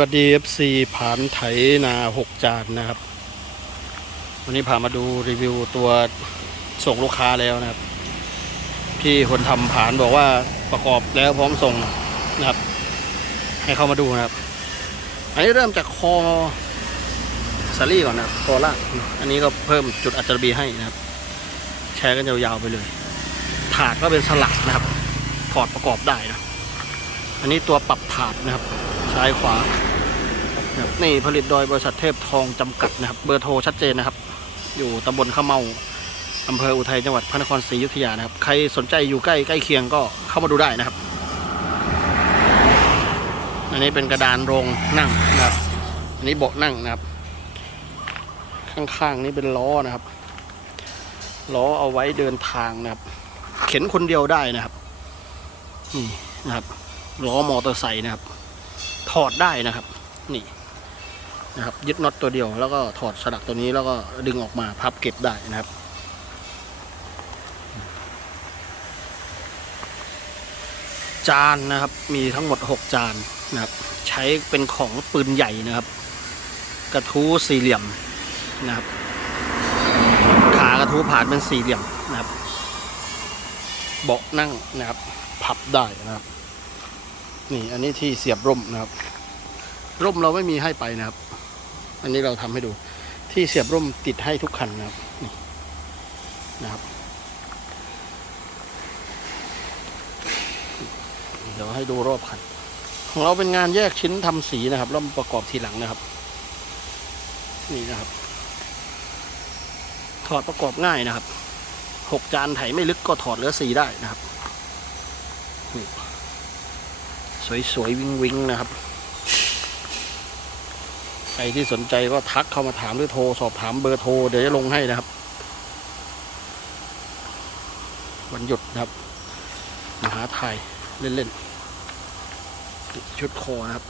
วัสดี FC ผานไถนาหกจานนะครับ วันนี้พามาดูรีวิวตัวส่งลูกค้าแล้วนะครับ พี่คนทำผานบอกว่าประกอบแล้วพร้อมส่งนะครับ ให้เข้ามาดูนะครับ อันนี้เริ่มจากคอซารี่ก่อนนะครับคอล่างอันนี้ก็เพิ่มจุดอัจฉริยให้นะครับแชร์กันยาวๆไปเลย ถาดก็เป็นสลักนะครับ ถอดประกอบได้นะ อันนี้ตัวปรับถาดนะครับซ้ายขวา นี่ผลิตโดยบริษัทเทพทองจำกัดนะครับ เบอร์โทรชัดเจนนะครับ อยู่ตำบลข้าเมาอำเภออุทัยจังหวัดพระนครศรีอยุธยานะครับ ใครสนใจอยู่ใกล้ใกล้เคียงก็เข้ามาดูได้นะครับ อันนี้เป็นกระดานโรงนั่งนะครับ อันนี้เบาะนั่งนะครับ ข้างๆนี้เป็นล้อนะครับ ล้อเอาไว้เดินทางนะครับ เข็นคนเดียวได้นะครับนี่นะครับล้อมอเตอร์ไซค์นะครับ ถอดได้นะครับ นี่ นะครับยึดน็อตตัวเดียว แล้วก็ถอดสลักตัวนี้แล้วก็ดึงออกมาพับเก็บได้นะครับจานนะครับมีทั้งหมด 6 จานนะครับ ใช้เป็นของปืนใหญ่นะครับ กระทู้สี่เหลี่ยมนะครับ ขากระทู้ผ่านเป็นสี่เหลี่ยมนะครับเบาะนั่งนะครับ พับได้นะครับ นี่อันนี้ที่เสียบร่มนะครับ ร่มเราไม่มีให้ไปนะครับ อันนี้เราทำให้ดู ที่เสียบร่มติดให้ทุกคันนะครับนี่นะครับเดี๋ยวให้ดูรอบคัน ของเราเป็นงานแยกชิ้นทำสีนะครับแล้วประกอบทีหลังนะครับ นี่นะครับถอดประกอบง่ายนะครับหกจานไถไม่ลึกก็ถอดเหลือสีได้นะครับสวยๆวิงวิงๆนะครับ ใครที่สนใจก็ทักเข้ามาถามหรือโทรสอบถามเบอร์โทรเดี๋ยวจะลงให้นะครับ วันหยุดนะครับมหาไทยเล่นๆชุดคอนะครับ